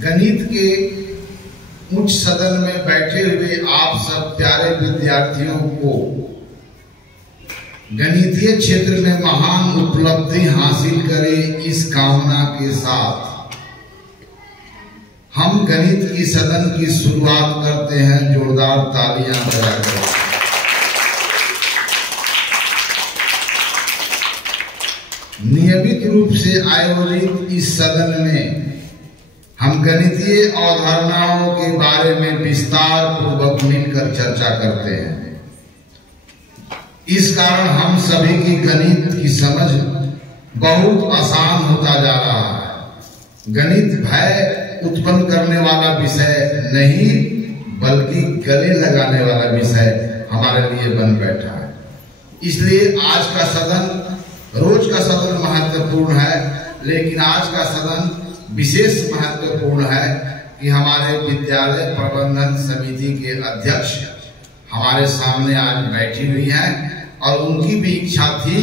गणित के उच्च सदन में बैठे हुए आप सब प्यारे विद्यार्थियों को गणितीय क्षेत्र में महान उपलब्धि हासिल करे इस कामना के साथ हम गणित की सदन की शुरुआत करते हैं जोरदार तालियां बजाकर। नियमित रूप से आयोजित इस सदन में हम गणितीय अवधारणाओं के बारे में विस्तार पूर्वक मिलकर चर्चा करते हैं। इस कारण हम सभी की गणित की समझ बहुत आसान होता जा रहा है। गणित भय उत्पन्न करने वाला विषय नहीं बल्कि गले लगाने वाला विषय हमारे लिए बन बैठा है। इसलिए आज का सदन, रोज का सदन महत्वपूर्ण है, लेकिन आज का सदन विशेष महत्वपूर्ण है कि हमारे विद्यालय प्रबंधन समिति के अध्यक्ष हमारे सामने आज बैठी हुई हैं और उनकी भी इच्छा थी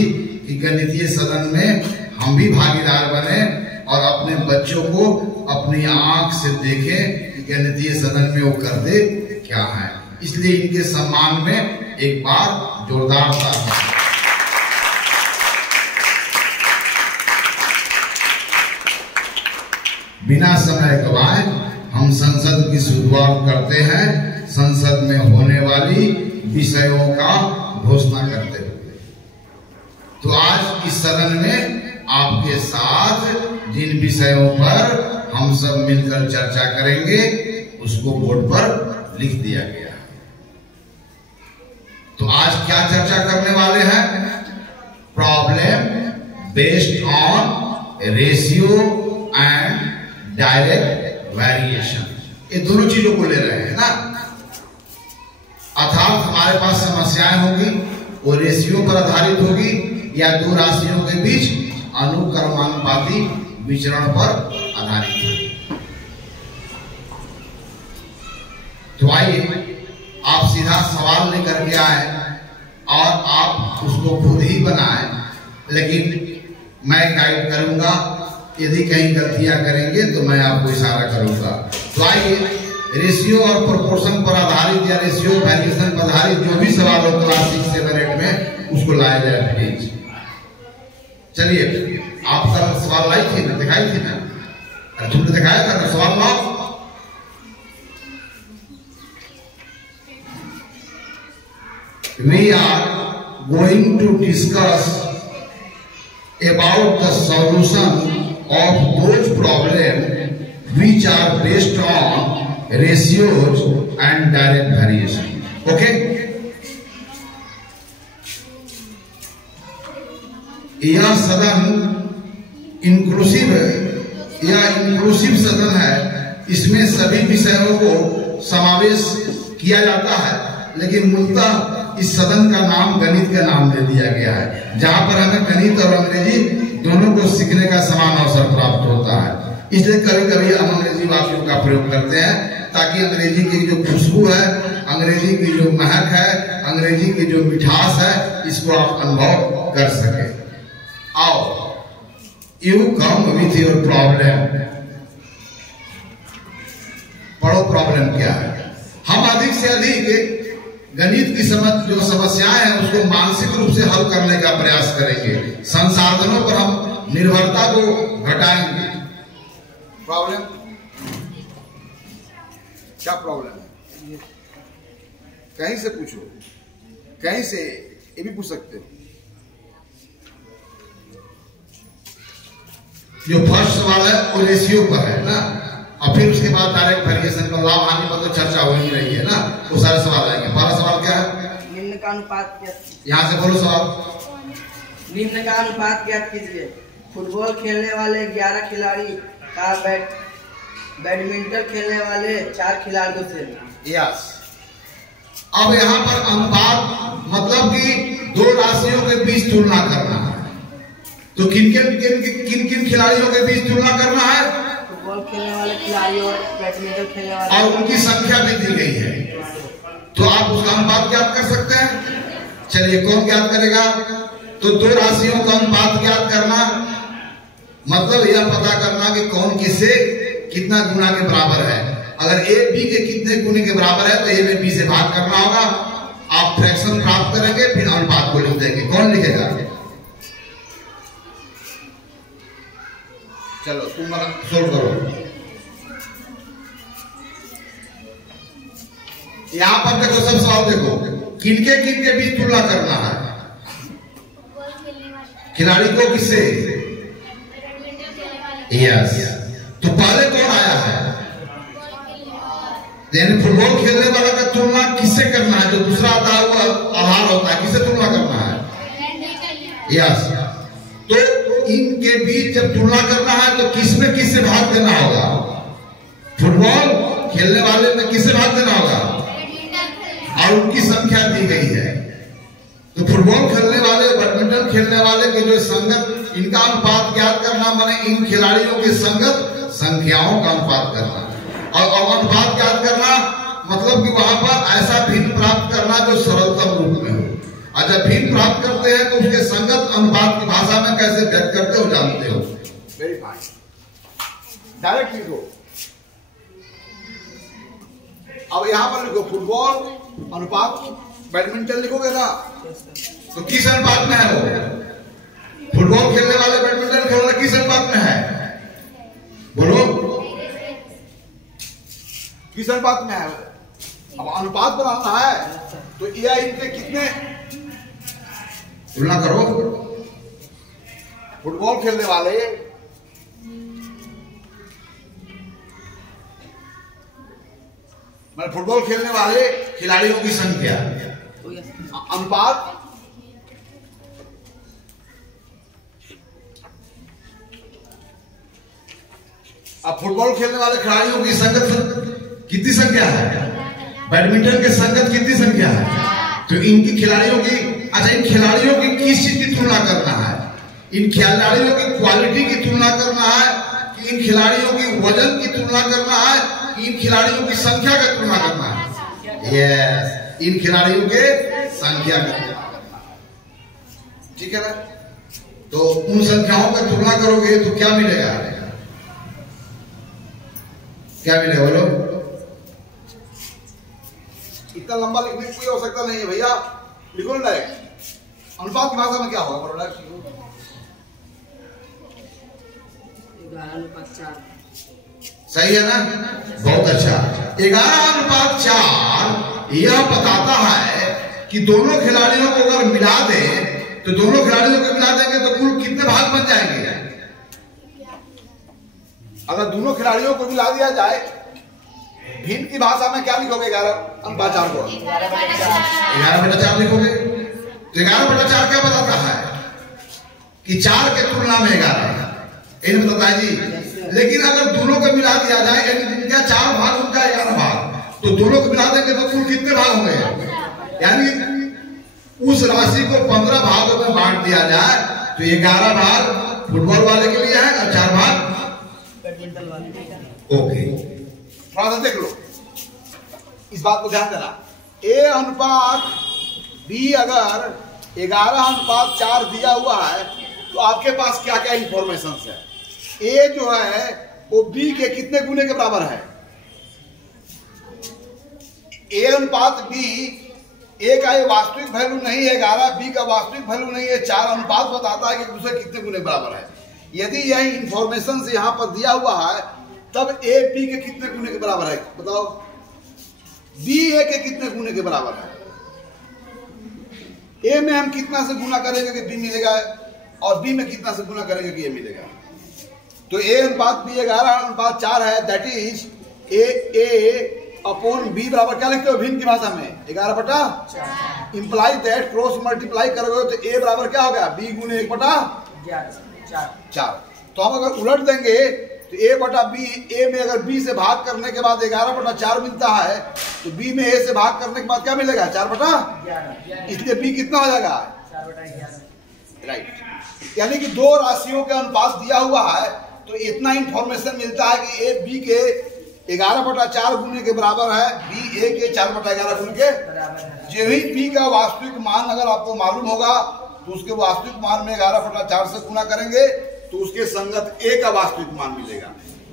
कि गणितीय सदन में हम भी भागीदार बने और अपने बच्चों को अपनी आंख से देखें कि गणितीय सदन में वो करते क्या है। इसलिए इनके सम्मान में एक बार जोरदार तालियां। बिना समय गवाए हम संसद की शुरुआत करते हैं, संसद में होने वाली विषयों का घोषणा करते हुए। तो आज इस सदन में आपके साथ जिन विषयों पर हम सब मिलकर चर्चा करेंगे उसको बोर्ड पर लिख दिया गया है। तो आज क्या चर्चा करने वाले हैं? Problem based on ratio and direct variation, ये दोनों चीजों को ले रहे हैं ना। अर्थात हमारे पास समस्याएं होगी, वो रेशियो पर आधारित होगी या दो राशियों के बीच अनुक्रमानुपाती विचरण पर आधारित होगी। तो आइए आप सीधा सवाल लेकर के आए और आप उसको खुद ही बनाएं, लेकिन मैं गाइड करूंगा। यदि कहीं गलतियां करेंगे तो मैं आपको इशारा करूंगा। तो आइए रेशियो और प्रोपोर्शन पर आधारित या रेशियो वेरिएशन पर आधारित जो भी सवाल हो क्लास 6 से 8 में उसको लाया जाए प्लीज। चलिए, आप कल सवाल लाई थी ना, दिखाई थी ना? अरे तुमने दिखाया था ना, सवाल लाओ। We are going to discuss about the solution of those problems which are based on ratios and direct variation. Okay? यह सदन इंक्लूसिव सदन है। इसमें सभी विषयों को समावेश किया जाता है, लेकिन मूलतः इस सदन का नाम गणित का नाम दे दिया गया है, जहां पर हमें गणित और अंग्रेजी दोनों को सीखने का समान अवसर प्राप्त होता है। इसलिए कभी कभी हम अंग्रेजी वाक्यों का प्रयोग करते हैं ताकि अंग्रेजी की जो खुशबू है, अंग्रेजी की जो महक है, अंग्रेजी की जो मिठास है, इसको आप अनुभव कर सके। आओ, you come with your problem. पढ़ो प्रॉब्लम क्या है। हम अधिक से अधिक गणित की जो समस्याएं हैं उसको मानसिक रूप से हल करने का प्रयास करेंगे। संसाधनों पर हम निर्भरता को घटाएंगे। प्रॉब्लम क्या प्रॉब्लम है? कहीं से पूछो, कहीं से ये भी पूछ सकते हो। जो फर्स्ट सवाल है वो रेशियो पर है ना, और फिर उसके बाद डायरेक्ट वेरिएशन पर, लाभ हानि पर तो चर्चा हो ही रही है ना, वो सारे सवाल आएंगे। पहला सवाल क्या है? निम्न का अनुपात क्या? यहाँ से बोलो सवाल। निम्न का अनुपात ज्ञात कीजिए। फुटबॉल खेलने वाले 11 खिलाड़ी का बैडमिंटन खेलने वाले 4 खिलाड़ियों से। यस। अब यहाँ पर अनुपात मतलब कि दो राशियों के बीच तुलना करना है। तो किन किन खिलाड़ियों के बीच तुलना करना है? फुटबॉल खेलने वाले खिलाड़ी और बैडमिंटन खेलने वाले, और उनकी संख्या भी दी गई है। तो आप उसका अनुपात ज्ञात कर सकते हैं। चलिए, कौन ज्ञात करेगा? तो दो राशियों का अनुपात ज्ञात करना मतलब यह पता करना कि कौन किससे कितना गुना के बराबर है। अगर ए बी के कितने गुने के बराबर है तो ए में बी से भाग करना होगा। आप फ्रैक्शन प्राप्त करेंगे, फिर अनुपात को लिख देंगे। कौन लिखेगा? चलो तुम सोल्व करो। यहां पर देखो, सब सवाल देखो, किनके बीच तुलना करना है? खिलाड़ी को किससे? यस। तो पहले कौन आया है? फुटबॉल खेलने वाला का तुलना किससे करना है? जो दूसरा आता है वो आधार होता है, किससे तुलना करना है? यस। तो इनके बीच जब तुलना करना है तो किसमें किससे भाग देना होगा? फुटबॉल खेलने वाले में किससे भाग देना होगा? और उनकी संख्या दी गई है। तो फुटबॉल खेलने वाले, बैडमिंटन खेलने वाले के जो संगत, इनका अनुपात ज्ञात करना माने इन खिलाड़ियों के संगत संख्याओं का अनुपात करना। और अनुपात ज्ञात करना मतलब कि वहां पर ऐसा भिन्न प्राप्त करना जो सरलतम रूप में हो। और जब भिन्न प्राप्त करते हैं तो उसके संगत अनुपात की भाषा में कैसे व्यक्त करते हो, जानते हो? Very fine. डायरेक्ट लिखो। अब यहां पर लिखो फुटबॉल अनुपात बैडमिंटन लिखोगे ना, तो किस अनुपात में है वो? फुटबॉल खेलने वाले बैडमिंटन खेलने वाले किस अनुपात में है? बोलो, किस अनुपात में है? अब अनुपात बनाना है तो या इनके कितने तुलना करो। फुटबॉल खेलने वाले मतलब फुटबॉल खेलने वाले खिलाड़ियों की संख्या अनुपात अब फुटबॉल खेलने वाले खिलाड़ियों की संगत कितनी संख्या है? बैडमिंटन के संगत कितनी संख्या है? तो इनकी खिलाड़ियों की, अच्छा इन खिलाड़ियों की किस चीज की तुलना करना है? इन खिलाड़ियों की क्वालिटी की तुलना करना है कि इन खिलाड़ियों की वजन की तुलना करना है कि इन खिलाड़ियों की संख्या का तुलना करना है? यस, इन खिलाड़ियों के संख्या का तुलना करना है। ठीक है ना? तो उन संख्याओं का तुलना करोगे तो क्या मिलेगा? क्या मिलेगा बोलो? इतना लंबा लिखने की कोई आवश्यकता नहीं है भैया, लिखो ना डायरेक्ट। अनुपात की भाषा में क्या होगा? 11:4। सही है ना? बहुत अच्छा। 11:4 यह बताता है कि दोनों खिलाड़ियों को अगर मिला दे तो दोनों खिलाड़ियों को मिला देंगे तो कुल कितने भाग बन जाएंगे? अगर दोनों खिलाड़ियों को मिला दिया जाए, भिन्न की भाषा में क्या लिखोगे? 11/4 को 11/4 लिखोगे। तो 11/4 क्या बताता है? कि 4 के तुलना में 11 इन्हें बताता है जी। लेकिन अगर दोनों को मिला दिया जाए, इनका 4 भाग उनका 11 भाग, तो दोनों को मिला देंगे तो कुल कितने भाग होंगे? यानी उस राशि को 15 भागों में बांट दिया जाए तो 11 भाग फुटबॉल वाले के लिए है और 4 भाग बैडमिंटन वाले। ओके, थोड़ा सा देख लो, इस बात को ध्यान देना। ए अनुपात बी अगर 11/4 दिया हुआ है तो आपके पास क्या क्या इंफॉर्मेशन है? ए जो है वो बी के कितने गुने के बराबर है? ए अनुपात बी, ए का ये वास्तविक वैल्यू नहीं है 11, बी का वास्तविक वैल्यू नहीं है 4। अनुपात बताता है कि दूसरे कितने गुने बराबर है। यदि यह इंफॉर्मेशन से यहां पर दिया हुआ है तब ए बी के कितने गुने के बराबर है? बताओ, बी ए के कितने गुने के बराबर है? ए में हम कितना से गुना करेंगे कि बी मिलेगा, और बी में कितना से गुना करेंगे कि ए मिलेगा? तो ए अनुपात बी 11/4 है। That is A upon B बराबर क्या लिखते हो भिन्न की भाषा में? 11/4। इंप्लाई दैट क्रॉस मल्टीप्लाई करोगे तो ए बराबर क्या हो गया? बी गुने 1/4। तो हम अगर उलट देंगे तो ए बटा बी, ए में अगर बी से भाग करने के बाद 11/4 मिलता है तो बी में ए से भाग करने के बाद क्या मिलेगा? 4/11। इसलिए बी कितना हो जाएगा? 4/11। राइट। यानी कि दो राशियों के अनुपात दिया हुआ है तो इतना इंफॉर्मेशन मिलता है कि ए बी के 11/4 गुने के बराबर है, बी ए के 4/11 गुने के बराबर है। जो ही बी का वास्तविक मान अगर आपको मालूम होगा तो उसके वास्तविक मान में 11/4 से गुना करेंगे तो उसके संगत ए का वास्तविक मान मिलेगा।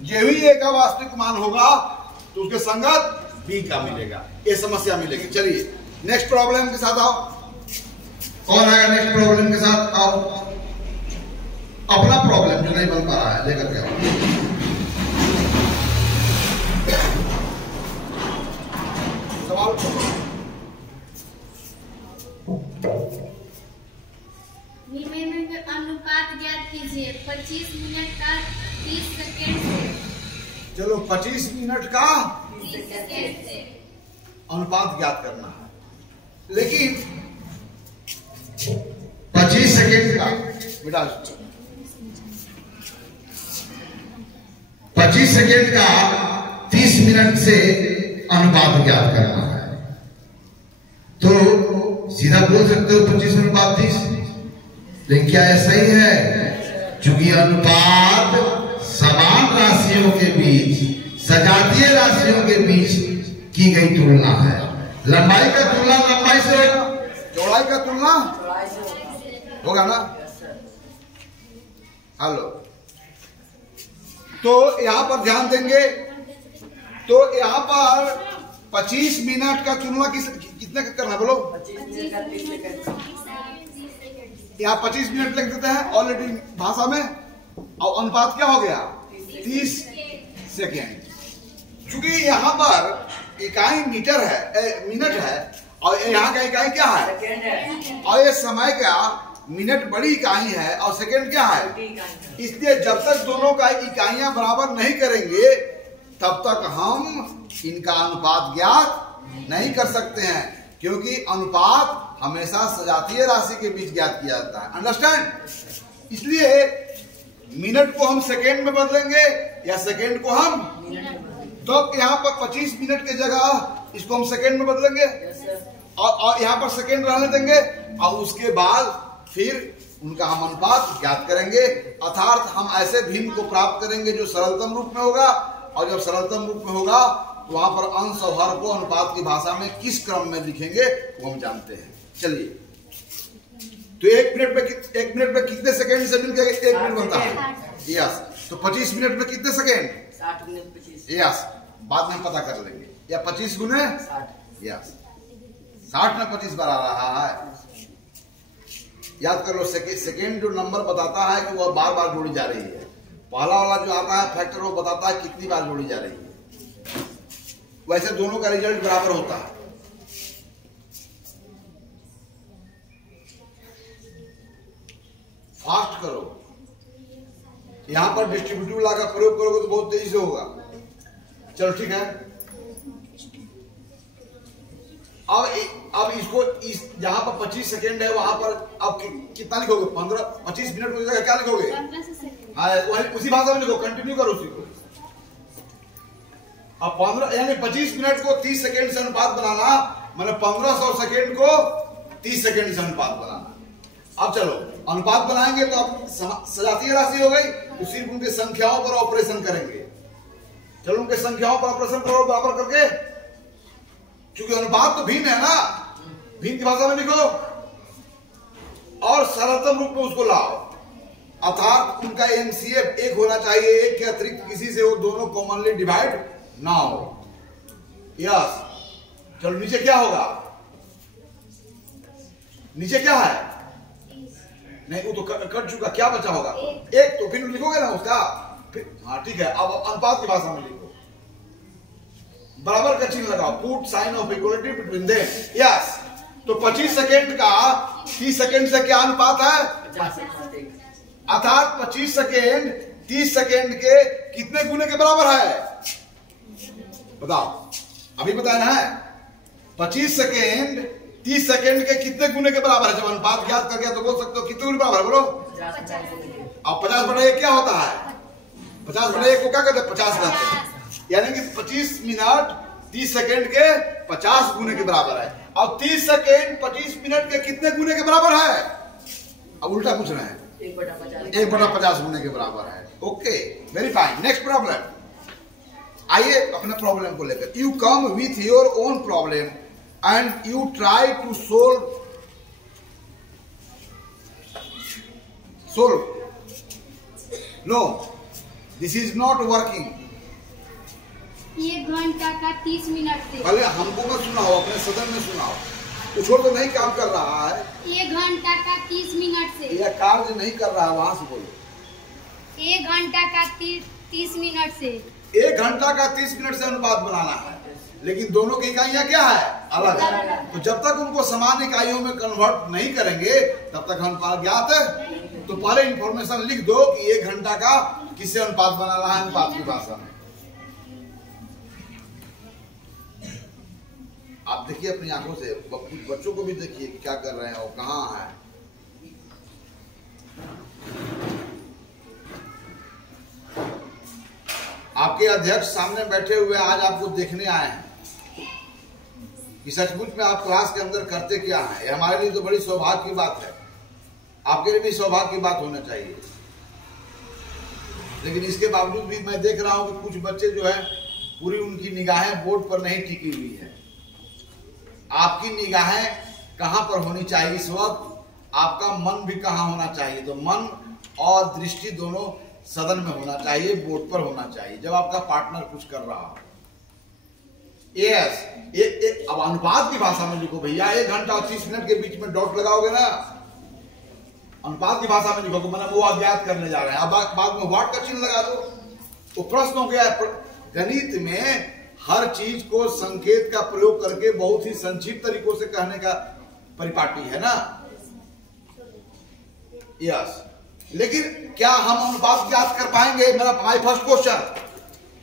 ये भी ए का वास्तविक मान होगा तो उसके संगत बी का मिलेगा। ये समस्या मिलेगी। चलिए नेक्स्ट प्रॉब्लम के साथ आओ। कौन आएगा नेक्स्ट प्रॉब्लम के साथ? आओ, अपना प्रॉब्लम जो नहीं बन पा रहा है लेकर के आओ। सवाल निम्नलिखित अनुपात ज्ञात कीजिए 25 मिनट का 30 सेकंड से। चलो 25 मिनट का 30 सेकंड से अनुपात ज्ञात करना है, लेकिन 25 सेकेंड का बेटा 25 सेकेंड का 30 मिनट से अनुपात ज्ञात करना है, तो सीधा बोल सकते हो 25 अनुपात 30। लेकिन क्या ऐसा ही है? चूंकि अनुपात समान राशियों के बीच, सजातीय राशियों के बीच की गई तुलना है। लंबाई का तुलना लंबाई से होगा, चौड़ाई का तुलना होगा ना। हेलो, तो यहां पर ध्यान देंगे तो यहां पर 25 मिनट का तुलना कितने का करना बोलो? 25 मिनट का 30 सेकंड। यहाँ 25 मिनट लिख देते हैं ऑलरेडी भाषा में, और अनुपात क्या हो गया? 30 सेकेंड। चूंकि यहाँ पर इकाई मीटर है, मिनट है, और यहाँ का इकाई क्या है? सेकंड है। और ये समय का मिनट बड़ी इकाई है और सेकेंड क्या है? इसलिए जब तक दोनों का इकाइयां बराबर नहीं करेंगे तब तक हम इनका अनुपात ज्ञात नहीं कर सकते हैं, क्योंकि अनुपात हमेशा सजातीय राशि के बीच ज्ञात किया जाता है। अंडरस्टैंड? इसलिए मिनट को हम सेकेंड में बदलेंगे या सेकेंड को हम, तो यहाँ पर 25 मिनट की जगह इसको हम सेकेंड में बदलेंगे और यहाँ पर सेकेंड रहने देंगे, और उसके बाद फिर उनका हम अनुपात ज्ञात करेंगे। अर्थात हम ऐसे भिन्न को प्राप्त करेंगे जो सरलतम रूप में होगा, और जब सरलतम रूप में होगा तो वहां पर अंश और हर को अनुपात की भाषा में किस क्रम में लिखेंगे वो हम जानते हैं। चलिए, तो एक मिनट में कितने सेकेंड से मिलकर 1 मिनट बनता है? यस। तो 25 मिनट में कितने सेकेंड? 60 गुने 25। यस, बाद में हम पता कर लेंगे। या 25 गुने 60। यस, 60 में 25 बार आ रहा है। याद कर लो, सेकेंड जो नंबर बताता है कि वह बार बार जोड़ी जा रही है। पहला वाला जो आता है फैक्टर, वो बताता है कितनी बार जोड़ी जा रही है। वैसे दोनों का रिजल्ट बराबर होता है। फास्ट करो, यहां पर डिस्ट्रीब्यूटिव लॉ का प्रयोग करोगे तो बहुत तेजी से होगा। चलो ठीक है। अब इसको जहां पर 25 सेकेंड है वहां पर अब कितना लिखोगे? 25 मिनट को जगह क्या लिखोगे? 15 उसी भाषा में लिखो, कंटिन्यू करो उसी को। अब 15 यानी 25 मिनट को 30 सेकेंड से अनुपात बनाना, मैंने 1500 सेकेंड को 30 सेकेंड से अनुपात बनाना। अब चलो अनुपात बनाएंगे तो अब सजातीय राशि हो गई, तो सिर्फ उनके संख्याओं पर ऑपरेशन करेंगे। चलो उनके संख्याओं पर ऑपरेशन करो बराबर करके, क्योंकि अनुपात तो भिन्न है ना, भिन्न की भाषा में लिखो और सरलतम रूप में उसको लाओ। अर्थात उनका एमसीएफ 1 होना चाहिए, 1 के अतिरिक्त किसी से वो दोनों कॉमनली डिवाइड ना हो। यस। चलो नीचे क्या होगा? नीचे क्या है? नहीं, वो तो कट चुका, क्या बचा होगा? 1। तो फिर लिखोगे ना उसका, हाँ ठीक है। अब अनुपात की भाषा में लिखो, बराबर का चिन्ह लगाओ, put sign of equality between them. Yes. तो 25 सेकेंड का 30 सेकेंड से क्या अनुपात है? 50। अर्थात 25 सेकेंड 30 सेकेंड के कितने गुने के बराबर है? बताओ, अभी बताना है। 25 सेकेंड 30 सेकेंड के कितने गुने के बराबर है? जब अनुपात ज्ञात कर गया तो बोल सकते हो कितने गुने बराबर, बोलो। 50। अब 50/1 क्या होता है? 50/1 को क्या कहते हैं? 50 कहते हैं। यानी कि 25 मिनट 30 सेकेंड के 50 गुने के बराबर है। अब 30 सेकेंड 25 मिनट के कितने गुने के बराबर है? अब उल्टा पूछ रहे हैं। 1/50 गुने के बराबर है। Okay, very fine. Next problem. आइए अपने प्रॉब्लम को लेकर, you come with your own problem and you try to solve no this is not working. 1 घंटा का 30 मिनट से। पहले हमको मत सुनाओ, अपने सदन में सुनाओ। कुछ और तो नहीं काम कर रहा है। 1 घंटा का 30 मिनट से। यह कार्य नहीं कर रहा है, वहां से बोलो। 1 घंटा का 30 मिनट से। 1 घंटा का 30 मिनट से अनुपात बनाना है, लेकिन दोनों की इकाइयां क्या है? अलग है। तो जब तक उनको समान इकाइयों में कन्वर्ट नहीं करेंगे तब तक अनुपात ज्ञात है। तो पहले इंफॉर्मेशन लिख दो कि 1 घंटा का किससे अनुपात बनाना है अनुपात की भाषा में। आप देखिए अपनी आंखों से, बच्चों को भी देखिए क्या कर रहे हैं, वो कहाँ है। आपके अध्यक्ष सामने बैठे हुए आज आपको देखने आए हैं कि सचमुच में आप क्लास के अंदर करते क्या हैं। ये हमारे लिए तो बड़ी सौभाग्य की बात है, आपके लिए भी सौभाग्य की बात होना चाहिए। लेकिन इसके बावजूद भी मैं देख रहा हूं कि कुछ बच्चे जो है पूरी उनकी निगाहें बोर्ड पर नहीं टिकी हुई है। आपकी निगाहें कहां पर होनी चाहिए इस वक्त? आपका मन भी कहां होना चाहिए? तो मन और दृष्टि दोनों सदन में होना चाहिए, बोर्ड पर होना चाहिए जब आपका पार्टनर कुछ कर रहा हो। यस, अब अनुपात की भाषा में लिखो भैया। 1 घंटा और 30 मिनट के बीच में डॉट लगाओगे ना, अनुपात की भाषा में लिखोगे, मतलब वो अज्ञात करने जा रहे हैं। अब बाद में वाट का चिन्ह लगा दो। तो प्रश्न हो गया, गणित में हर चीज को संकेत का प्रयोग करके बहुत ही संक्षिप्त तरीकों से कहने का परिपाटी है ना। यस, लेकिन क्या हम अनुपात ज्ञात कर पाएंगे? मेरा माय फर्स्ट क्वेश्चन।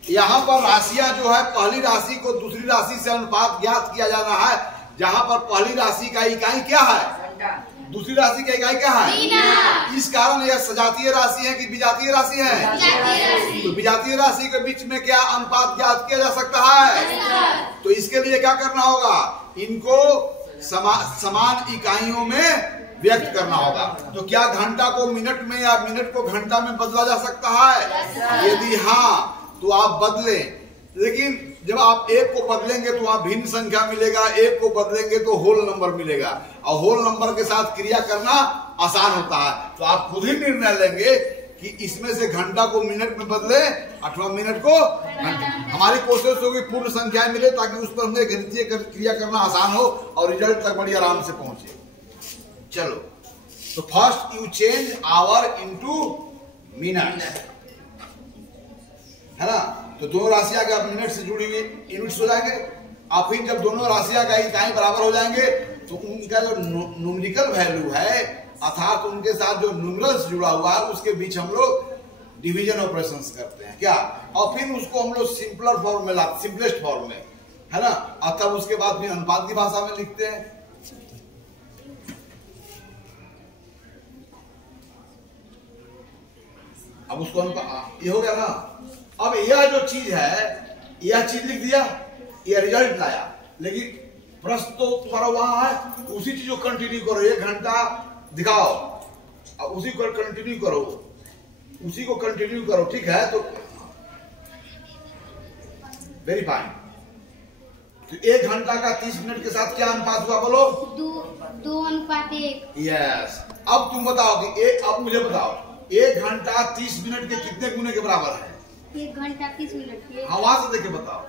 यहाँ पर राशियां जो है, पहली राशि को दूसरी राशि से अनुपात ज्ञात किया जा रहा है, जहां पर पहली राशि का इकाई क्या है, दूसरी राशि का इकाई क्या है। इस कारण यह सजातीय राशि है कि विजातीय राशि है? तो विजातीय राशि के बीच में क्या अनुपात ज्ञात किया जा सकता है? तो इसके लिए क्या करना होगा, इनको समान इकाइयों में व्यक्त करना होगा। तो क्या घंटा को मिनट में या मिनट को घंटा में बदला जा सकता है? यदि हाँ तो आप बदलें, लेकिन जब आप एक को बदलेंगे तो वहां भिन्न संख्या मिलेगा, एक को बदलेंगे तो होल नंबर मिलेगा, और होल नंबर के साथ क्रिया करना आसान होता है। तो आप खुद ही निर्णय लेंगे कि इसमें से घंटा को मिनट में बदले अथवा मिनट को घंटा। हमारी कोशिश होगी पूर्ण संख्या मिले ताकि उस पर हमें गणितीय क्रिया करना आसान हो और रिजल्ट तक बड़ी आराम से पहुंचे। चलो, तो first you change our into minute, है ना। तो दोनों राशियां का मिनट से जुड़ी हुई यूनिट्स हो जाएंगे। अब फिर जब दोनों राशियां का इकाई बराबर हो जाएंगे तो उनका जो न्यूमेरिकल वैल्यू है अर्थात उनके साथ जो न्यूमरल्स जुड़ा हुआ है उसके बीच हम लोग डिवीजन ऑपरेशंस करते हैं क्या, और फिर उसको हम लोग सिंपलर फॉर्म में लाते, सिंपलेस्ट फॉर्म में, है ना। और तब उसके बाद फिर अनुपात की भाषा में लिखते हैं। अब उसको ये हो गया ना। अब यह जो चीज है, यह चीज लिख दिया, यह रिजल्ट लाया, लेकिन प्रश्न तो तुम्हारा वहां है, उसी चीज को कंटिन्यू करो। 1 घंटा दिखाओ, अब उसी को कंटिन्यू करो, उसी को कंटिन्यू करो, ठीक है। तो वेरी फाइन। तो 1 घंटा का 30 मिनट के साथ क्या अनुपात हुआ बोलो? 2:1। यस। अब तुम बताओ कि अब मुझे बताओ 1 घंटा 30 मिनट के कितने गुने के बराबर है? 1 घंटा 30 मिनट के। आवाज से देख के बताओ।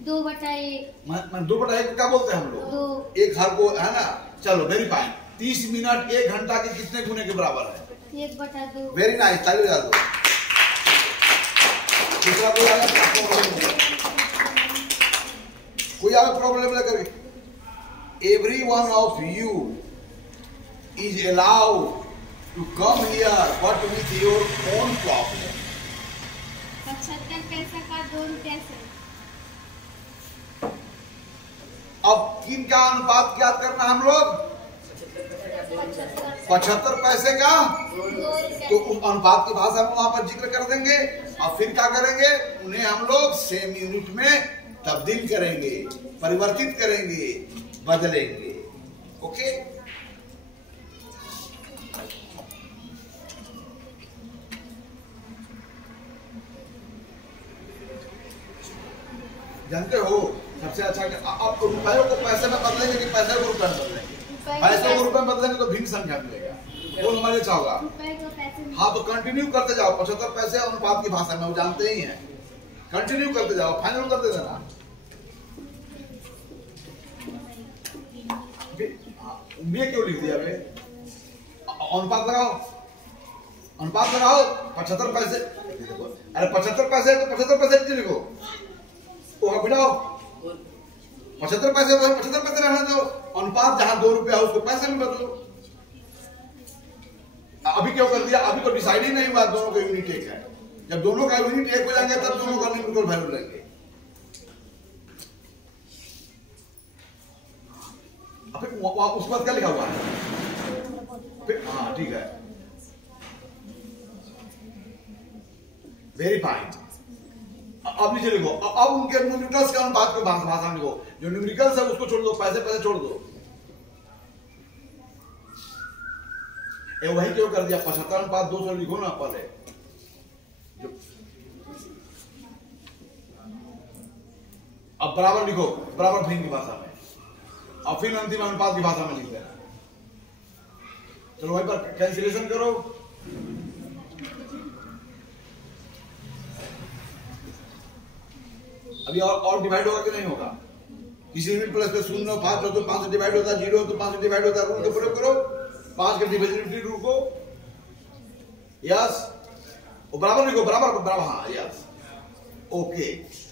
2/1। 2/1 क्या बोलते हैं हम लोग? 1 हर को, है ना। चलो वेरी फाइन। 30 मिनट 1 घंटा के कितने गुने के बराबर है? 1/2। वेरी नाइस, ताली बजा दो। दूसरा कोई आगे प्रॉब्लम लेकर, every one of you is allowed to come here but with your own problem. 75 पैसा का 2 रुपया से। अब किन का अनुपात ज्ञात करना हम लोग? 75 पैसे का। तो उस अनुपात की भाषा में वहां पर जिक्र कर देंगे और फिर क्या करेंगे, उन्हें हम लोग सेम यूनिट में तब्दील करेंगे, परिवर्तित करेंगे, बदलेंगे। ओके, जानते हो सबसे अच्छा आप रुपयों को पैसे में बदलेंगे कि पैसे को रुपए में बदलेंगे? पैसे को रुपए में बदलेंगे तो भिन्न संख्या मिलेगा। बोल हमारे अच्छा होगा। रुपए को पैसे में। हाँ तो कंटिन्यू करते जाओ, 75 पैसे अनुपात की भाषा में वो जानते ही हैं, कंटिन्यू करते जाओ, फाइनल कर दे देना। ये क्यों लिख दिया बे? अनुपात लगाओ, अनुपात लगाओ, 75 पैसे। अरे 75 पैसे तो 75 पैसे लिखो, वो बिठाओ 75 पैसे, 75 पैसे रहने दो। अनुपात जहां 2 रुपया उसको पैसे में बदलो। अभी क्यों कर दिया? अभी तो डिसाइड ही नहीं हुआ दोनों का यूनिट एक है। जब दोनों का यूनिट एक हो जाएंगे तब दोनों का न्यूमेरिकल वैल्यू लेंगे। उसके बाद क्या लिखा हुआ है? हाँ ठीक है, वेरीफाइड। अब नीचे लिखो, अब उनके न्यूमेरिकल्स के अनुपात को भाषा में लिखो। जो न्यूमेरिकल्स है उसको छोड़ दो, पैसे पैसे छोड़ दो। वही क्यों कर दिया? 75 अनुपात 200 लिखो ना पहले। अब बराबर लिखो, बराबर भिन्न की भाषा में, और फिर अंतिम अनुपात की भाषा में लिख देना। चलो वहीं पर कैंसिलेशन करो। अभी और डिवाइड होगा कि नहीं होगा? किसी यूनिट प्लस पे 0 5 हो तो 5 से डिवाइड होता है, 0 तो 5 से डिवाइड होता है। रूल का प्रयोग करो, 5 के डिविजिबिलिटी रूल को। यस, बराबर लिखो, बराबर बराबर, हाँ यस, ओके।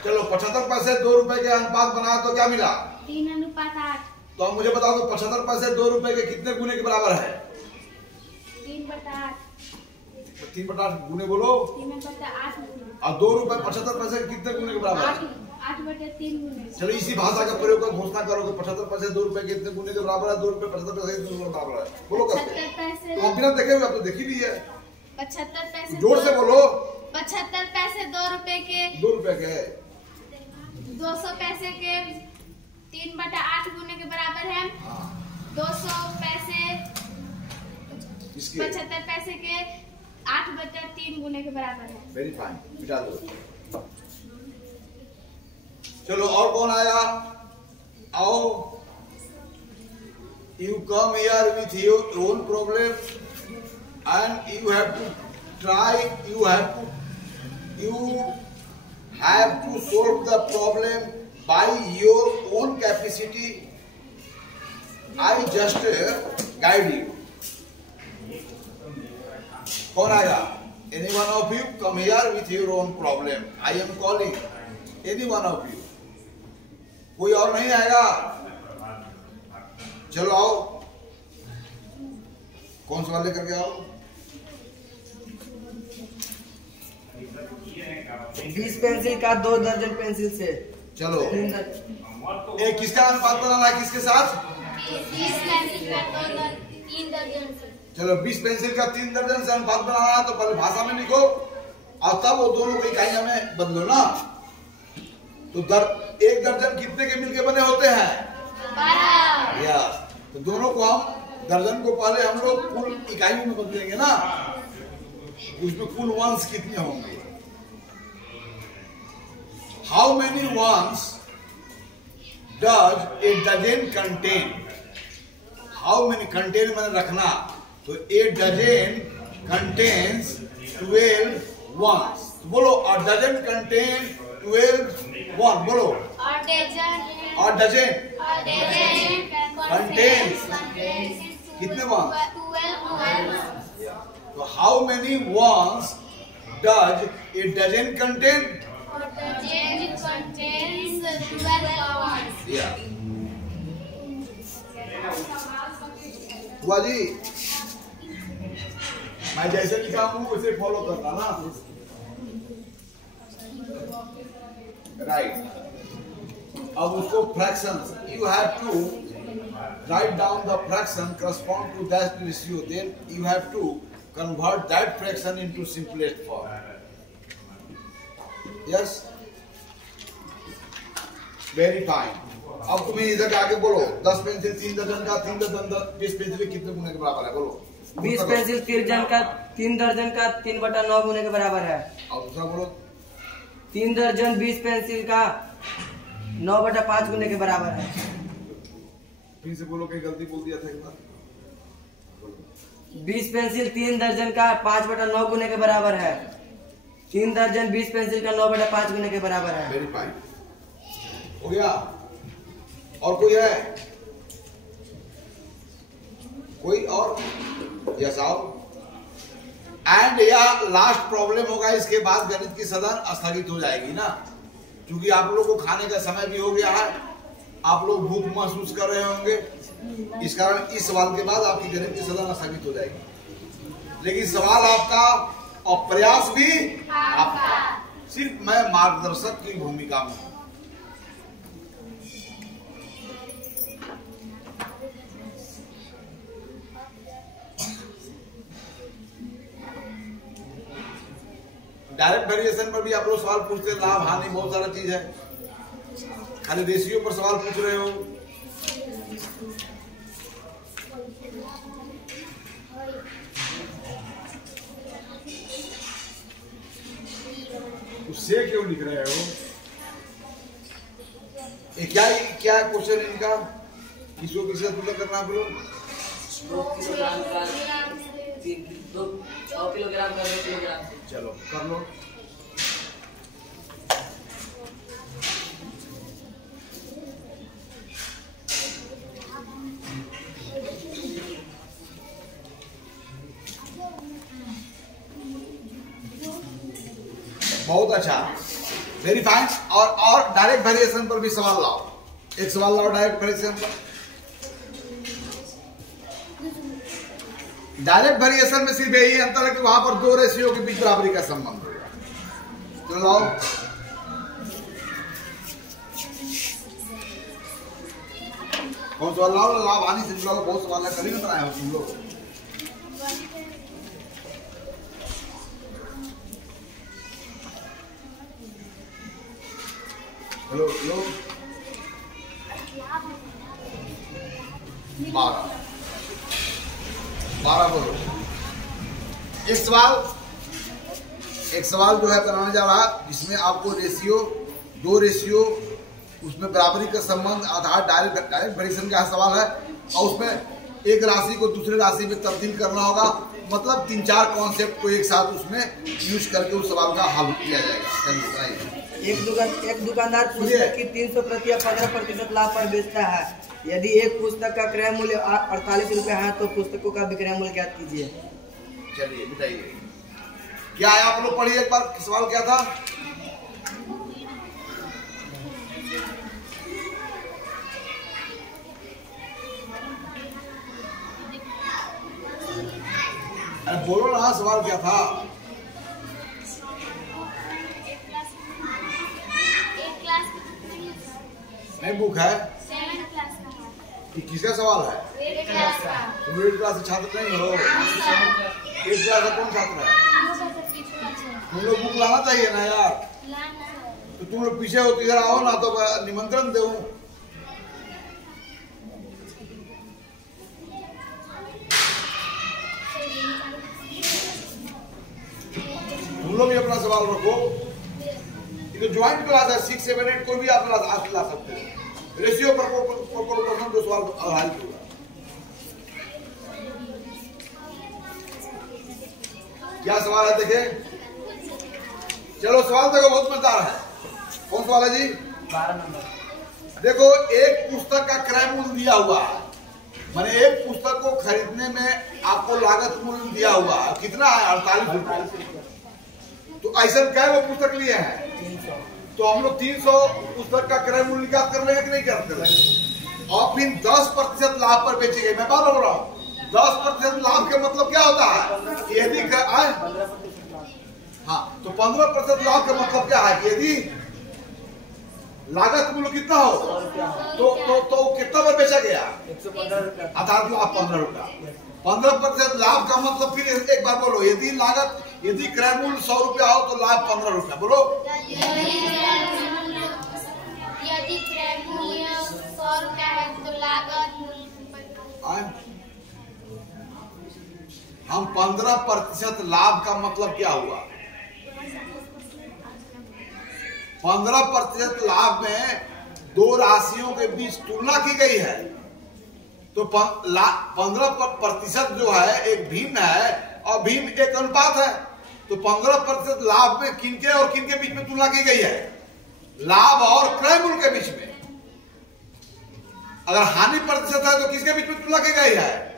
चलो 75 पैसे 2 रुपए के अनुपात बनाया तो क्या मिला? 3 अनुपात 8। तो अब मुझे बताओ कि 75 पैसे 2 रुपए के कितने गुने के बराबर है? 3/8। 3/8 गुने बोलो। 3/8 गुने। और 2 रुपए 75 पैसे के कितने गुने के बराबर है? 8/3 गुने। चलो इसी भाषा का प्रयोग कर घोषणा करो कि 75 पैसे 2 रुपए के कितने गुने के बराबर है? 2 रुपए 75 पैसे कितने गुने के बराबर है? बोलो करके। 75 पैसे। तो बिना देखे हुए आप तो देख ही ली है। 75 पैसे। जोर से बोलो। 75 पैसे 2 रुपए के। 2 रुपए के 200 पैसे के 3/8 गुने के बराबर है। 200 पैसे 75 पैसे के 8/3 गुने के बराबर है। वेरी फाइन, बिठा दो। चलो और कौन आया? आओ, you come here with your own problem and you have to try, you have to solve the problem by your own capacity. I just guide you. कौन आएगा? Any one of you come here with your own problem. I am calling any one of you. कोई और नहीं आएगा? चलो आओ, कौन सा वाले करके आओ? 20 पेंसिल का 2 दर्जन पेंसिल से। चलो, 3 दर्जन। एक किसका अनुपात बनाना है किसके साथ? 20 पेंसिल का 3 दर्जन से। चलो 20 पेंसिल का 3 दर्जन से अनुपात बनाना है तो पहले भाषा में लिखो और तब वो दोनों की इकाइयां में बदलो ना। तो 1 दर्जन कितने के मिलके बने होते हैं? 12। यस, तो दोनों को हम दर्जन को पहले हम लोग कुल इकाइयों में बदलेंगे ना, उसमें कुल वंस कितने होंगे? How many ones does a dozen contain? How many contain मैंने रखना, तो ए डजन कंटेन्स 12 वंस। बोलो, अ डजन कंटेन 12 वन। बोलो, और डजन contains कितने वंस? 12 वंस। तो how many ones does a dozen contain? Dozen contains 12 ones. हुआ जी? मैं जैसे लिखा हूं उसे फॉलो करना ना। राइट, अब उसको fractions, you have to write down the fraction correspond to that ratio, then you have to convert that fraction into simplest form. Yes, very fine. अब तुम्हें इधर के आगे बोलो, 10 पेंसिल 3 दर्जन का 3 दर्जन 20 पेंसिल कितने गुने के बराबर है? बोलो। 20 पेंसिल 3 दर्जन का 3/9 गुने के बराबर है। और दूसरा बोलो। 3 दर्जन 20 पेंसिल का 9/5 गुने के बराबर है। फिर से बोलो, कहीं गलती बोल दिया था एक बार। 20 पेंसिल 3 दर्जन का 5/9 गुने के बराबर है। 3 दर्जन 20 पेंसिल का 9/5 गुने के बराबर है। वेरी फाइन, हो गया। और कोई है? कोई और? यस आओ। एंड या लास्ट प्रॉब्लम होगा, इसके बाद गणित की सदन स्थगित हो जाएगी ना, क्योंकि आप लोगों को खाने का समय भी हो गया है, आप लोग भूख महसूस कर रहे होंगे, इस कारण इस सवाल के बाद आपकी गणित की सदन स्थगित हो जाएगी। लेकिन सवाल आपका और प्रयास भी आपका, सिर्फ मैं मार्गदर्शक की भूमिका में हूं। डायरेक्ट वेरिएशन पर भी आप लोग सवाल पूछते हैं, लाभ हानि बहुत सारा चीज है, खाली रेशियो पर सवाल पूछ रहे हो। उससे क्यों लिख रहे हो? ये क्या क्वेश्चन इनका, किसको किसका तुलना करना आप लोग? 2 किलोग्राम का 2 किलोग्राम का 2 किलोग्राम। चलो कर लो। बहुत अच्छा, वेरी फाइन। और डायरेक्ट वेरिएशन पर भी सवाल लाओ, एक सवाल लाओ डायरेक्ट वेरिएशन पर। डायरेक्ट वेरिएशन में सिर्फ यही अंतर है कि वहां पर 2 रेशियो के बीच बराबरी का संबंध होगा। तो लाओ, कौन सवाल लाओ? लाभ हानि से जुड़ा बहुत सवाल है, कभी नहीं बनाए हो तुम लोग। हेलो लो 12 बोलो। एक सवाल जो है बनाने जा रहा है, जिसमें आपको रेशियो, 2 रेशियो, उसमें बराबरी का संबंध, आधार, डायरेक्ट वेरिएशन का सवाल है, और उसमें एक राशि को दूसरे राशि में तब्दील करना होगा। मतलब 3-4 कॉन्सेप्ट को एक साथ उसमें यूज करके उस सवाल का हल किया जाएगा। एक दुकानदार पुस्तक की 300 प्रति 15% लाभ पर बेचता है। यदि एक पुस्तक का क्रय मूल्य 48 रुपए है तो पुस्तकों का विक्रय मूल्य ज्ञात कीजिए। चलिए बताइए क्या है, आप लोग पढ़िए एक बार, सवाल क्या था? अरे बोलो ना, सवाल क्या था? नहीं बुक है, कि किसका सवाल है? तुम 8 क्लास के छात्र नहीं हो? 8 क्लास का कौन छात्र है? तुम लोग बुक लाना चाहिए ना यार। तो तुम लोग पीछे हो, इधर आओ ना, तो निमंत्रण दो। तुम लोग भी अपना सवाल रखो। तो ज्वाइंट क्लास है, 6, 7, 8 कोई भी आप ला सकते हो। रेशियो प्रोपोर्शन जो सवाल आधारित होगा। क्या सवाल है देखे? चलो सवाल देखो, बहुत मजेदार है। कौन सवाल है जी? 12 नंबर। देखो, एक पुस्तक का क्रय मूल्य दिया हुआ है, मैंने एक पुस्तक को खरीदने में आपको लागत मूल्य दिया हुआ है, कितना है? 48 रुपए। तो ऐसा क्या वो पुस्तक लिए हैं? 300। तो हम लोग 300 पुस्तक का क्रय मूल्य निकाल कर लेंगे कि नहीं करते? और फिर 10% लाभ पर बेची गई। मैं बात बोल रहा हूँ, 10% लाभ का मतलब क्या होता है? यदि हाँ, तो 15% लाभ का मतलब क्या है? यदि लागत मूल्य कितना हो तो कितना पर बेचा गया? 115 रुपया। अर्थात लाभ 15 रुपया। 15% लाभ का मतलब, फिर एक बार बोलो, यदि क्रय मूल्य 100 रुपया हो तो लाभ 15 रुपया। बोलो, यदि क्रय मूल्य 100 रुपया है तो लागत हम 15% लाभ का मतलब क्या हुआ? 15% लाभ में 2 राशियों के बीच तुलना की गई है, तो 15% जो है एक भिन्न है और भिन्न एक अनुपात है। तो 15% लाभ में किनके और किनके बीच में तुलना की गई है? लाभ और क्रय मूल्य के बीच में। अगर हानि प्रतिशत है तो किसके बीच में तुलना की गई है?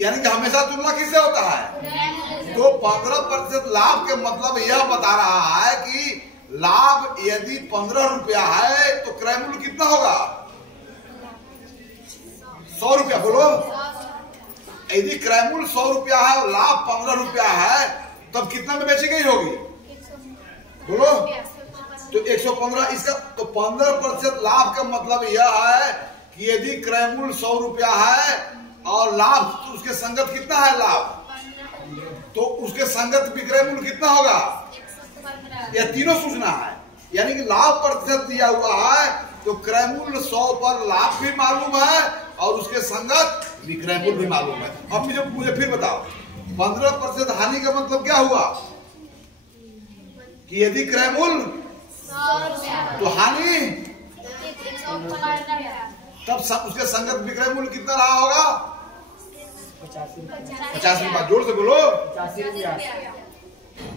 यानी कि हमेशा तुलना किससे होता है? तो 15% लाभ के मतलब यह बता रहा है कि लाभ यदि 15 रुपया है तो क्रय मूल्य कितना होगा? 100 रुपया। बोलो, यदि क्रय मूल्य 100 रुपया है और लाभ 15 रुपया है तब कितना में बेची गई होगी? बोलो, तो 115। इसका तो 15% लाभ का मतलब यह है कि यदि क्रय मूल्य 100 रुपया है और लाभ तो उसके संगत कितना है लाभ, तो उसके संगत विक्रय मूल्य कितना होगा? यह तीनों सूचना है। यानी कि लाभ प्रतिशत दिया हुआ है तो क्रय मूल्य 100 पर लाभ भी मालूम है और उसके संगत विक्रय मूल्य भी मालूम है। अब मुझे फिर बताओ, 15% हानि का मतलब क्या हुआ? कि यदि क्रय मूल्य तो हानि तब उसके संगत विक्रय मूल्य कितना रहा होगा? 50 रुपया। जोर से बोलो। 85 रुपया।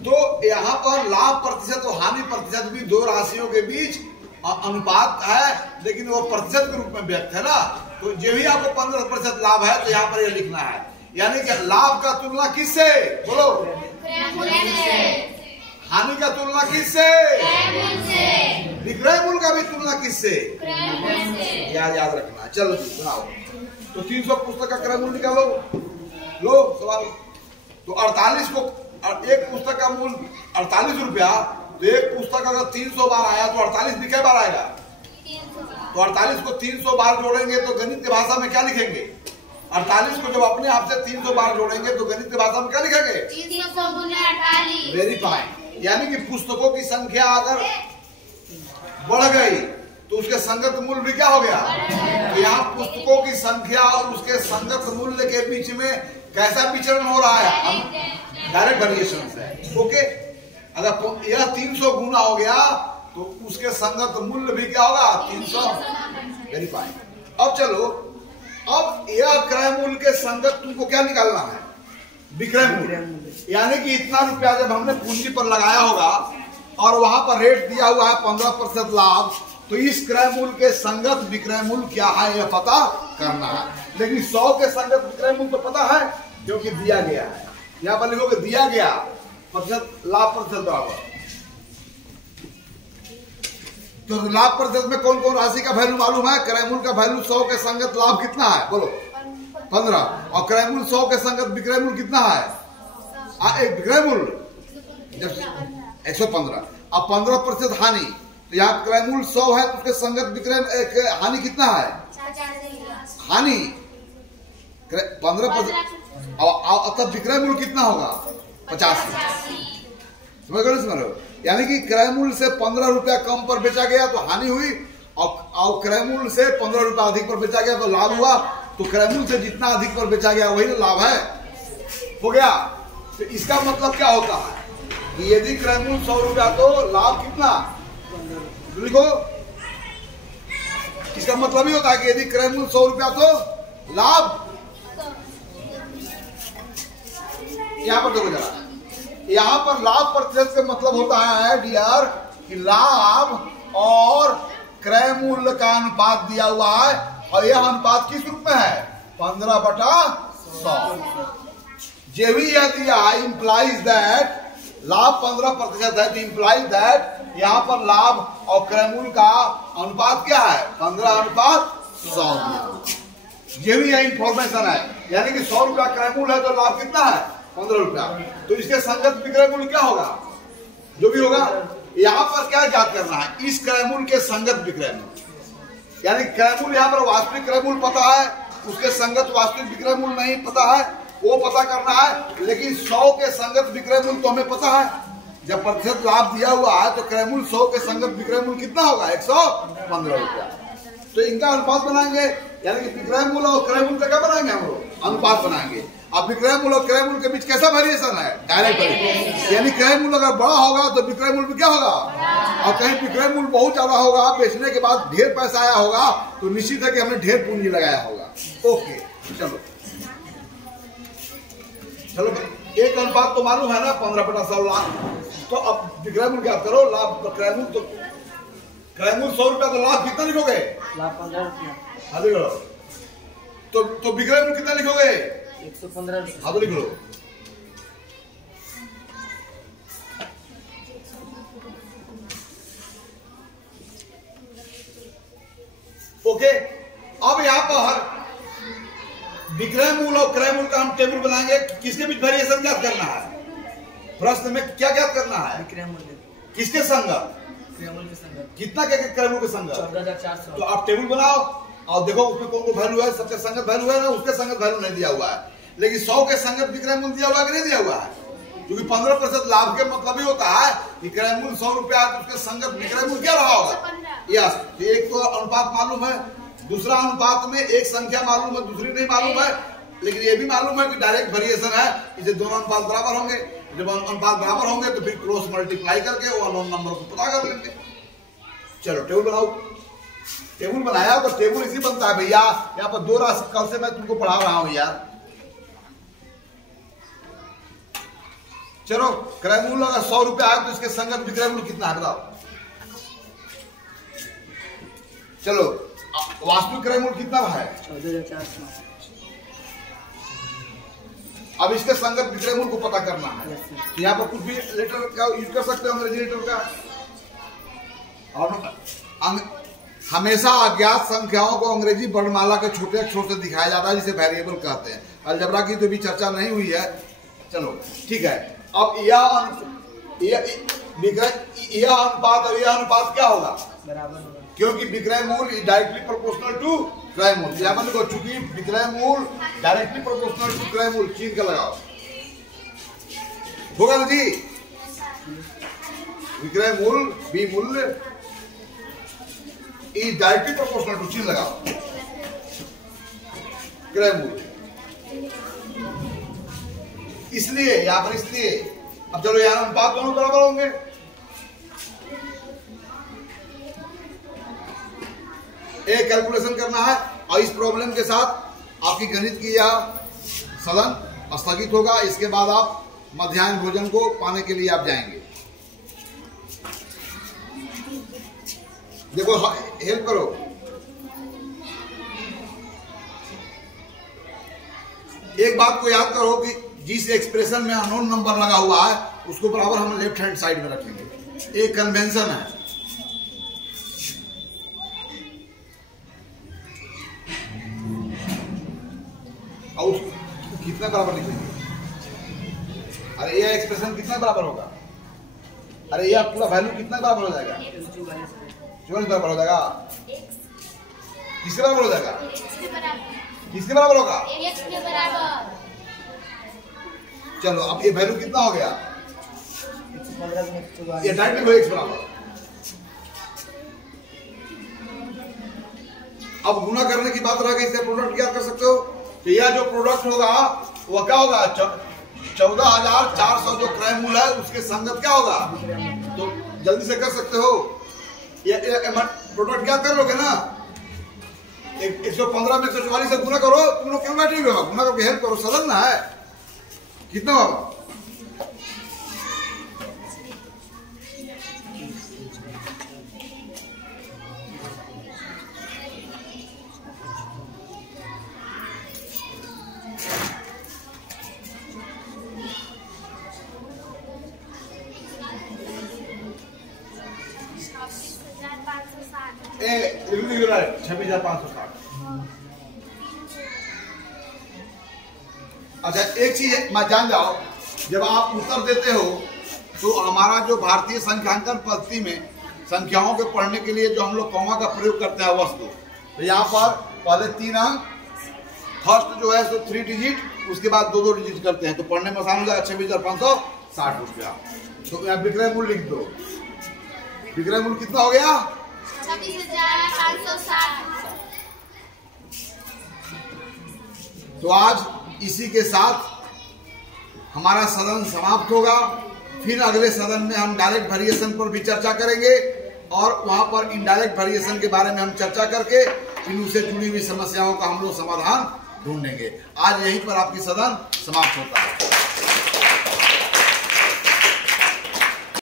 तो यहाँ पर लाभ प्रतिशत और हानि प्रतिशत भी दो राशियों के बीच अनुपात है, लेकिन वो प्रतिशत के रूप में व्यक्त है ना। तो जो भी आपको 15% लाभ है तो यहाँ पर यह लिखना है। यानी कि लाभ का तुलना किससे? बोलो। हानि का तुलना किससे? विक्रय मूल्य का भी तुलना किससे? याद रखना। चलो सुनाओ। तो 300 पुस्तक का क्रय मूल्य निकालो। लो सवाल। तो 48 को एक पुस्तक का मूल्य 48 रुपया, तो एक पुस्तक अगर 300 बार आया तो 48 भी कितनी बार आएगा? तो 48 को 300 बार जोड़ेंगे तो गणित की भाषा में क्या लिखेंगे? 48 को जब अपने आप से 300 बार जोड़ेंगे तो गणित की भाषा में क्या लिखेंगे? 300 गुना 48। Very fine. यानी कि पुस्तकों की संख्या अगर बढ़ गई तो उसके संगत मूल्य भी क्या हो गया? तो यहाँ पुस्तकों की संख्या और उसके संगत मूल्य के बीच में कैसा विचरण हो रहा है? डायरेक्ट वेरिएशन है। ओके, अगर यह 300 गुना हो गया तो उसके संगत मूल्य भी क्या होगा? 300। Very fine. अब चलो, अब यह क्रय मूल्य के संगत तुमको क्या निकालना है? विक्रय मूल्य। यानी कि इतना रुपया जब हमने पूंजी पर लगाया होगा और वहां पर रेट दिया हुआ है 15% लाभ, तो इस क्रय मूल्य के संगत विक्रय मूल्य क्या है यह पता करना है। लेकिन 100 के संगत विक्रय मूल्य तो पता है क्योंकि दिया गया है। यहाँ पर लिखोगे दिया गया प्रतिशत लाभ प्रतिशत बराबर। तो लाभ प्रतिशत में कौन कौन राशि का वैल्यू मालूम है? क्रय मूल्य का वैल्यू 100 के संगत लाभ कितना है? बोलो 15। और क्रय मूल्य 100 के संगत विक्रय मूल्य कितना है? एक विक्रय मूल्य 115। अब 15% हानि, तो यहाँ क्रय मूल्य 100 है तो उसके संगत विक्रय हानि कितना है? हानि 15%। और तब विक्रय मूल्य कितना होगा? 50। समझ रहे? यानी कि क्रय मूल्य से 15 रुपया कम पर बेचा गया तो हानि हुई और क्रय मूल्य से 15 रुपया अधिक पर बेचा गया तो लाभ हुआ। तो क्रय मूल्य से जितना अधिक पर बेचा गया वही लाभ है। हो गया। तो इसका मतलब क्या होता है कि यदि क्रय मूल्य 100 रुपया तो लाभ कितना? लिखो। इसका मतलब ही होता है कि यदि क्रय मूल्य 100 रुपया तो लाभ, यहाँ पर देखो जरा, यहाँ पर लाभ प्रतिशत का मतलब होता है डियर कि लाभ और क्रय मूल्य का अनुपात दिया हुआ है और यह अनुपात किस रूप में है? 15/100। जो भी यह दिया है इंप्लाइज दैट लाभ 15% है, तो इंप्लाइज दैट यहाँ पर लाभ और क्रय मूल्य का अनुपात क्या है? 15/100। ये भी यह इंफॉर्मेशन है। यानी कि 100 रुपया क्रय मूल्य है तो लाभ कितना है? 15 रुपया। तो इसके संगत विक्रय मूल्य क्या होगा? जो भी होगा। यहाँ पर क्या ज्ञात करना है? इस क्रय मूल्य के संगत विक्रय मूल्य। यानी क्रय मूल्य यहाँ पर वास्तविक क्रय मूल्य पता है, उसके संगत वास्तविक विक्रय मूल्य नहीं पता है, वो पता करना है। लेकिन 100 के संगत विक्रय मूल्य तो हमें पता है। जब प्रतिशत लाभ दिया हुआ है तो क्रय मूल्य 100 के संगत विक्रय मूल्य कितना होगा? 115 रुपया। तो इनका अनुपात बनाएंगे यानी कि विक्रय मूल्य और क्रय मूल्य का क्या बनाएंगे हम लोग? अनुपात बनाएंगे। अब विक्रय मूल्य और क्रय मूल्य के बीच कैसा वेरिएशन है? Direct variation. यानी क्रय मूल्य अगर बड़ा होगा तो विक्रय मूल्य क्या होगा? और कहीं विक्रय मूल्य बहुत ज्यादा होगा, बेचने के बाद ढेर पैसा आया होगा, तो निश्चित है कि हमने ढेर पूंजी लगाया होगा। ओके, चलो चलो, एक अनुपात तो मालूम है ना, 15/100 लाख। तो अब विक्रय मूल्य क्या करो, लाभ क्रय मूल्य, तो क्रय मूल्य 100 रुपया, तो लाभ कितना लिखोगे? लाभ 15 रुपया। हाँ लिख लो। तो विक्रय मूल्य कितना लिखोगे? 115 रुपया। हाँ तो लिख लो। ओके, अब यहाँ पर विक्रय मूल्य और क्रय मूल्य का हम टेबल बनाएंगे। किसके बीच वेरिएशन ज्ञात करना है? प्रश्न में क्या ज्ञात करना है? विक्रय मूल्य किसके संगत? क्रय मूल्य के संगत। कितना के क्रय मूल्य के संगत? 14,400। तो आप टेबल बनाओ और देखो उसमें कौन कौन वैल्यू है। सबके संगत वैल्यू है ना, उसके संगत वैल्यू नहीं दिया हुआ है, लेकिन 100 के संगत विक्रय मूल्य दिया हुआ है कि नहीं दिया हुआ है? क्योंकि 15% लाभ के मतलब ही होता है कि क्रय मूल्य 100 रुपया है, तो उसके संगत विक्रय मूल्य क्या रहा होगा? यस, एक तो अनुपात मालूम है, दूसरा अनुपात में एक संख्या मालूम है, दूसरी नहीं मालूम है, लेकिन ये भी मालूम है कि डायरेक्ट वेरिएशन है, इसे दोनों अनुपात बराबर होंगे। जब अनुपात बराबर होंगे तो फिर क्रॉस मल्टीप्लाई करके वो अननोन नंबर को पता कर लेंगे। चलो टेबल बनाओ। टेबल बनाया तो टेबल इसी बनता है भैया। यहाँ पर 2 राशि कल से मैं तुमको पढ़ा रहा हूं यार। चलो, क्रय मूल्य अगर 100 रुपया है तो इसके संगत विक्रय मूल्य कितना है बताओ? चलो, वास्तविक क्रय मूल्य कितना है? 14,400। अब इसके संगत विक्रय मूल्य को पता करना है। तो यहाँ पर कुछ भी लेटर का यूज कर सकते हो, अंग्रेजी लेटर का। और हमेशा अज्ञात संख्याओं को अंग्रेजी वर्णमाला के छोटे अक्षरों से दिखाया जाता है, जिसे वेरिएबल कहते हैं। अलजेब्रा की तो भी चर्चा नहीं हुई है। चलो ठीक है। अब यह अनुपात और यह अनुपात क्या होगा? बराबर होगा, क्योंकि विक्रय मूल्य डायरेक्टली प्रोपोर्शनल टू क्रय मूल्य। यहाँ पर चूंकि विक्रय मूल्य डायरेक्टली प्रोपोर्शनल टू क्रय मूल्य, चीन का लगाओ, होगा ना जी? विक्रय मूल्य बी मूल्य इज डायरेक्टली प्रोपोर्शनल टू, चीन लगाओ, क्रय मूल्य। इसलिए यहां पर इसलिए अब चलो यहां अनुपात दोनों बराबर होंगे। एक कैलकुलेशन करना है और इस प्रॉब्लम के साथ आपकी गणित की यह सदन स्थगित होगा। इसके बाद आप मध्याह्न भोजन को पाने के लिए आप जाएंगे। देखो हेल्प करो। एक बात को याद करो कि जिस एक्सप्रेशन में अननोन नंबर लगा हुआ है उसको बराबर हम लेफ्ट हैंड साइड में रखेंगे। एक कन्वेंशन है। और उसको कितना बराबर लिखेंगे? अरे ये एक्सप्रेशन कितना बराबर होगा? अरे ये पूरा वैल्यू कितना बराबर हो जाएगा? 44 बराबर हो जाएगा। किसके बराबर हो जाएगा? किसके बराबर होगा? x के बराबर। चलो अब ये वैल्यू कितना हो गया? 115 ये डायरेक्टली x बराबर। अब गुना करने की बात रह गई, इससे प्रोडक्ट क्या कर सकते हो? तो यह जो प्रोडक्ट होगा वो क्या होगा? 14,400 जो क्रय मूल्य है उसके संगत क्या होगा? तो जल्दी से कर सकते हो। ये प्रोडक्ट क्या कर लोगे ना? 115 में 144 से गुना करो। तुम लोग क्यों बैठे हुए हो? गुना करके हेल्प करो, सदन ना है। कितना होगा? ए 26,560। अच्छा एक चीज मैं जान जाओ, जब आप उत्तर देते हो तो हमारा जो भारतीय संख्यांकन पद्धति में संख्याओं के पढ़ने के लिए जो हम लोग कॉमा का प्रयोग करते हैं वस्तु, तो यहाँ पर पहले 3 अंक, फर्स्ट जो है सो 3 डिजिट, उसके बाद 2 डिजिट करते हैं तो पढ़ने में आसान हो जाएगा। 26,560 रुपया। तो यहाँ विक्रय मूल्य लिख दो। विक्रय मूल्य कितना हो गया? 26,560। तो आज इसी के साथ हमारा सदन समाप्त होगा। फिर अगले सदन में हम डायरेक्ट वेरिएशन पर भी चर्चा करेंगे और वहां पर इनडायरेक्ट वेरिएशन के बारे में हम चर्चा करके फिर उससे जुड़ी हुई समस्याओं का हम लोग समाधान ढूंढेंगे। आज यहीं पर आपकी सदन समाप्त होता है।